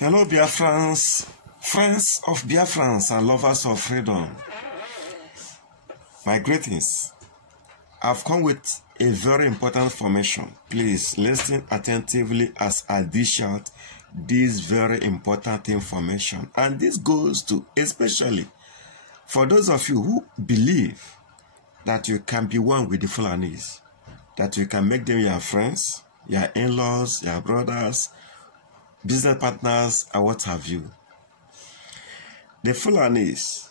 Hello, Biafrans, friends of Biafrans and lovers of freedom. My greetings. I've come with a very important information. Please listen attentively as I dish out this very important information. And this goes to especially for those of you who believe that you can be one with the Fulanis, that you can make them your friends, your in-laws, your brothers, business partners, and what have you. The Fulanis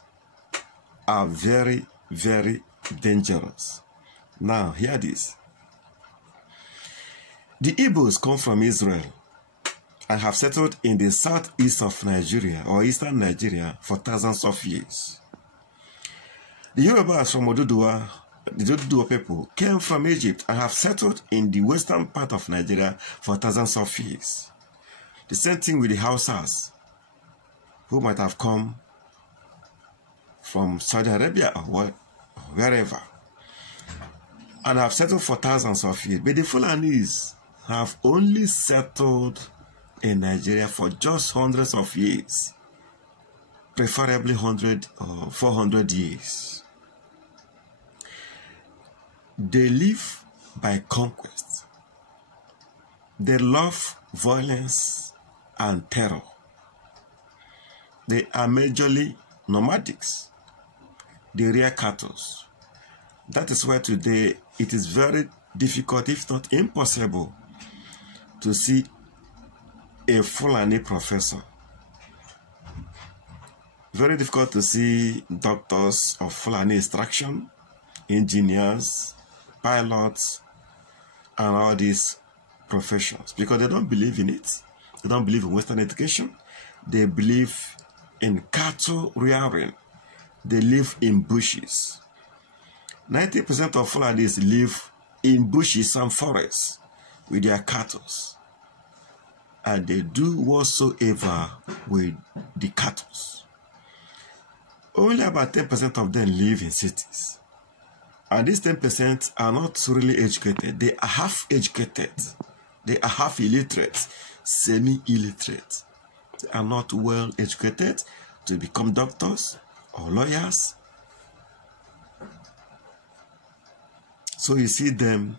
are very, very dangerous. Now, hear this. The Igbos come from Israel and have settled in the southeast of Nigeria or eastern Nigeria for thousands of years. The Yorubas from Oduduwa, the Oduduwa people, came from Egypt and have settled in the western part of Nigeria for thousands of years. The same thing with the Hausas, who might have come from Saudi Arabia or wherever, and have settled for thousands of years. But the Fulanis have only settled in Nigeria for just hundreds of years, preferably 100 or 400 years. They live by conquest. They love violence and terror. They are majorly nomadics. They rear cattle. That is why today it is very difficult, if not impossible, to see a Fulani professor. Very difficult to see doctors of Fulani extraction, engineers, pilots, and all these professions, because they don't believe in it. They don't believe in Western education. They believe in cattle rearing. They live in bushes. 90% of Fulanis live in bushes and forests with their cattle. And they do whatsoever with the cattle. Only about 10% of them live in cities. And these 10% are not really educated. They are half educated. They are half illiterate, semi-illiterate. They are not well educated to become doctors or lawyers. So you see them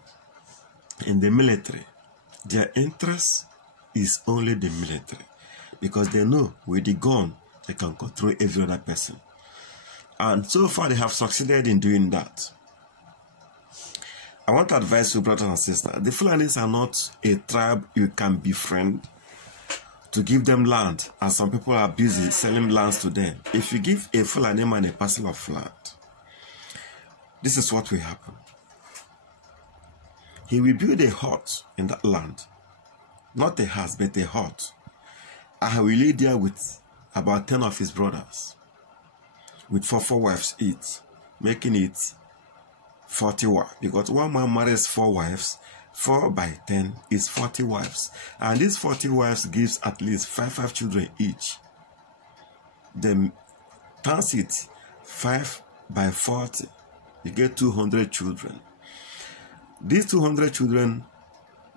in the military. Their interest is only the military, because they know with the gun they can control every other person. And so far they have succeeded in doing that. I want to advise you, brothers and sisters, the Fulanis are not a tribe you can befriend to give them land, and some people are busy selling lands to them. If you give a Fulani man a parcel of land, this is what will happen. He will build a hut in that land. Not a house, but a hut. And he will live there with about 10 of his brothers, with four wives each, making it 40 wives. Because one man marries 4 wives, 4 by 10 is 40 wives. And these 40 wives gives at least 5 children each. Then times it 5 by 40, you get 200 children. These 200 children,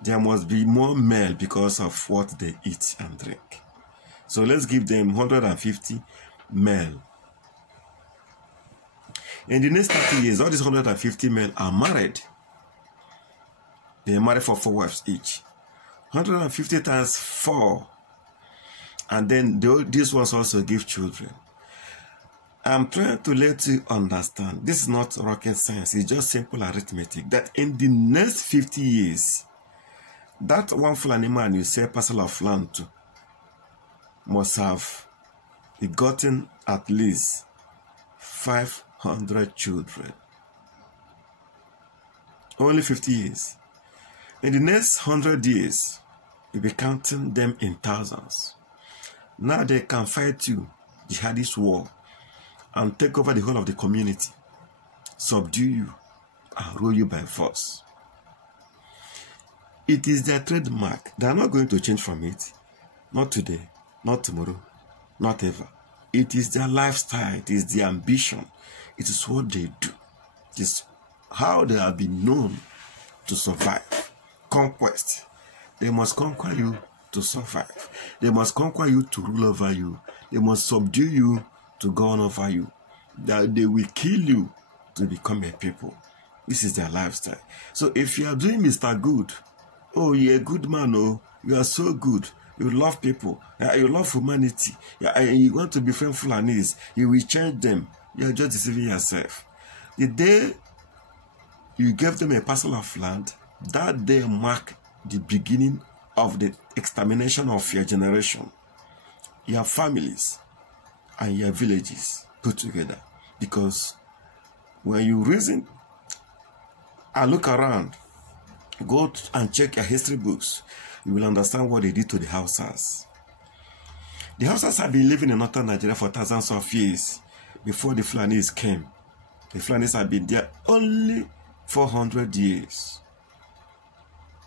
there must be more male because of what they eat and drink. So let's give them 150 male. In the next 30 years, all these 150 men are married. They are married for 4 wives each. 150 times 4. And then these ones also give children. I'm trying to let you understand. This is not rocket science. It's just simple arithmetic. That in the next 50 years, that one Fulani man you say parcel of land to must have gotten at least 500 children. Only 50 years. In the next 100 years, you'll be counting them in thousands. Now they can fight you, jihadist war, and take over the whole of the community, subdue you, and rule you by force. It is their trademark. They are not going to change from it. Not today, not tomorrow, not ever. It is their lifestyle. It is their ambition. It is what they do. It is how they have been known to survive. Conquest. They must conquer you to survive. They must conquer you to rule over you. They must subdue you to govern over you. That they will kill you to become a people. This is their lifestyle. So if you are doing Mr. Good, oh, you're a good man, oh, you are so good, you love people, you love humanity, and you want to be friend Fulanis, you will change them. You are just deceiving yourself. The day you gave them a parcel of land, that day mark the beginning of the extermination of your generation, your families, and your villages put together. Because when you reason and look around, go and check your history books, you will understand what they did to the Hausas. The Hausas have been living in northern Nigeria for thousands of years before the Fulanis came. The Fulanis have been there only 400 years.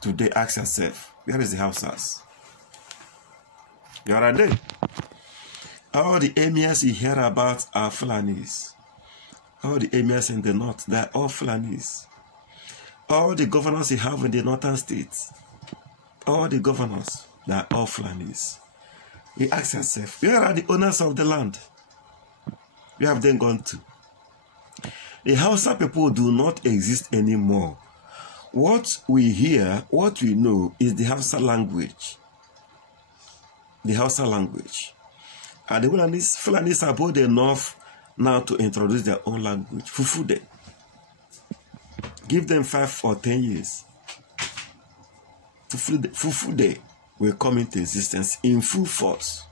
Today, ask yourself, where is the Hausas? Where are they? All the emirs you hear about are Fulanis. All the emirs in the north, they are all Fulanis. All the governors you have in the northern states, all the governors, they are all Fulanis. You ask yourself, where are the owners of the land? Where have they gone to? The Hausa people do not exist anymore. What we hear, what we know is the Hausa language. The Hausa language. And the Fulanis are bold enough now to introduce their own language, Fufude. Give them 5 or 10 years. Fufude will come into existence in full force.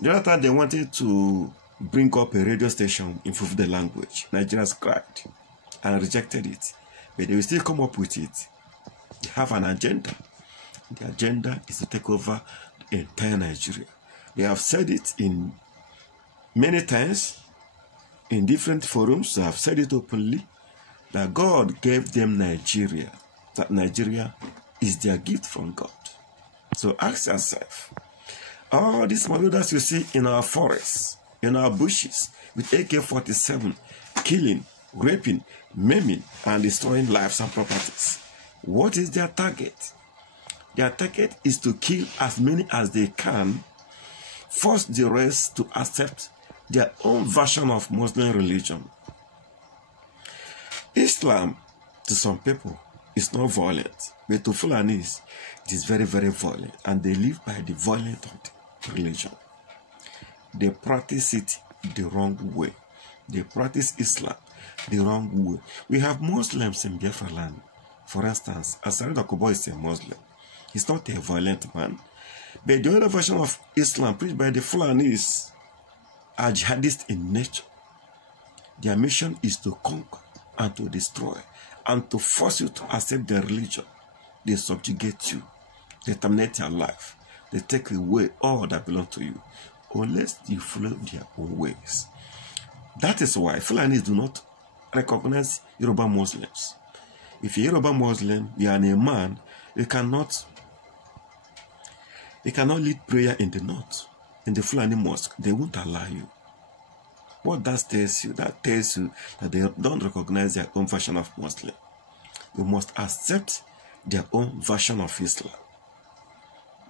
The other time they wanted to bring up a radio station in Fufude language. Nigerians cried and rejected it. But they will still come up with it. They have an agenda. The agenda is to take over the entire Nigeria. They have said it in many times, in different forums. They have said it openly, that God gave them Nigeria, that Nigeria is their gift from God. So ask yourself, all these marauders you see in our forests, in our bushes, with AK-47, killing, raping, maiming, and destroying lives and properties, what is their target? Their target is to kill as many as they can, force the rest to accept their own version of Muslim religion. Islam, to some people, is not violent, but to Fulanis, it is very, very violent, and they live by the violence of the religion. They practice it the wrong way. They practice Islam the wrong way. We have Muslims in Biafra land. For instance, Asari Dokubo is a Muslim. He's not a violent man. But the other version of Islam preached by the Fulanis are jihadists in nature. Their mission is to conquer and to destroy and to force you to accept their religion. They subjugate you. They terminate your life. They take away all that belongs to you unless you follow their own ways. That is why Fulanis do not recognize Yoruba Muslims. If you're a Yoruba Muslim, you are a man, you cannot lead prayer in the north. In the Fulani mosque, they won't allow you. What that tells you? That tells you that they don't recognize their own version of Muslim. You must accept their own version of Islam.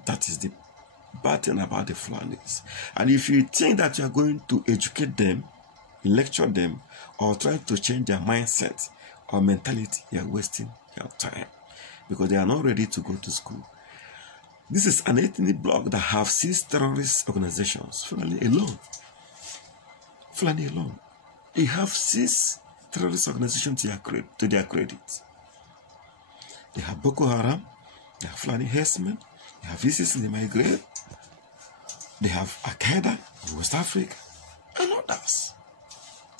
That is the bad thing about the Fulanis. And if you think that you are going to educate them, lecture them, or try to change their mindset or mentality, you are wasting your time, because they are not ready to go to school. This is an ethnic bloc that have 6 terrorist organizations. Fulani alone. Fulani alone. They have 6 terrorist organizations to their credit. They have Boko Haram, they have Fulani herdsmen, they have ISIS in the Maghreb, they have Al-Qaeda in West Africa, and others.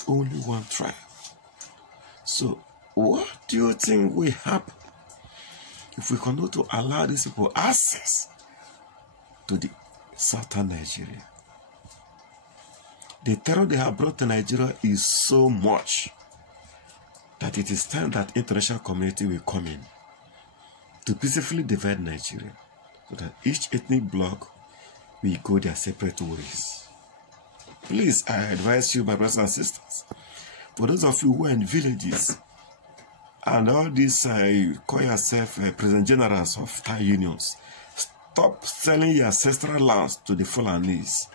Only one tribe. So, what do you think will happen if we continue to allow these people access to the southern Nigeria? The terror they have brought to Nigeria is so much that it is time that international community will come in to peacefully divide Nigeria, so that each ethnic bloc will go their separate ways. Please, I advise you, my brothers and sisters, for those of you who are in villages, and all these call yourself president generals of town unions, Stop selling your ancestral lands to the Fulanis.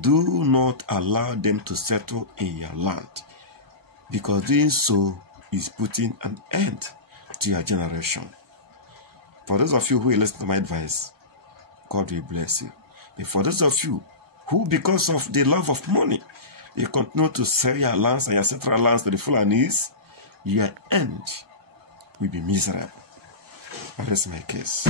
Do not allow them to settle in your land, because doing so is putting an end to your generation. For those of you who listen to my advice, God will bless you. And for those of you who, because of the love of money, you continue to sell your lands and your ancestral lands to the Fulanis, your end will be miserable. That is my case.